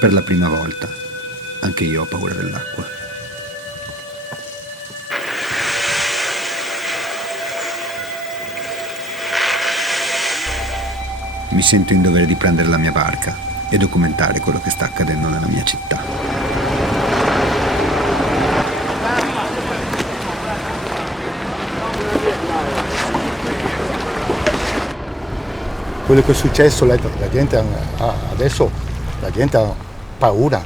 Per la prima volta, anche io ho paura dell'acqua. Mi sento in dovere di prendere la mia barca e documentare quello che sta accadendo nella mia città. Quello che è successo, la gente adesso la gente ha paura.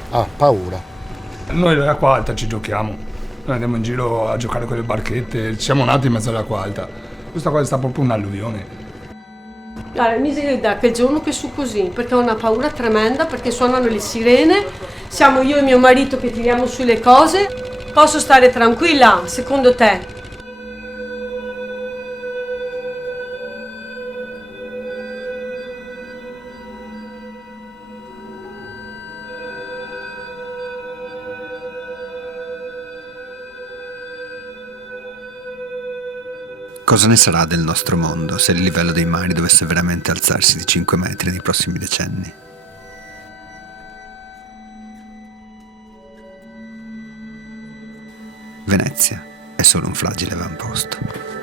Noi all'acqua alta ci giochiamo, noi andiamo in giro a giocare con le barchette, siamo nati in mezzo all'acqua alta. Questa qua è stata proprio un'alluvione. Allora, mi si da che giorno che su così, perché ho una paura tremenda, perché suonano le sirene, siamo io e mio marito che tiriamo su le cose. Posso stare tranquilla, secondo te? Cosa ne sarà del nostro mondo se il livello dei mari dovesse veramente alzarsi di 5 metri nei prossimi decenni? Venezia è solo un fragile avamposto.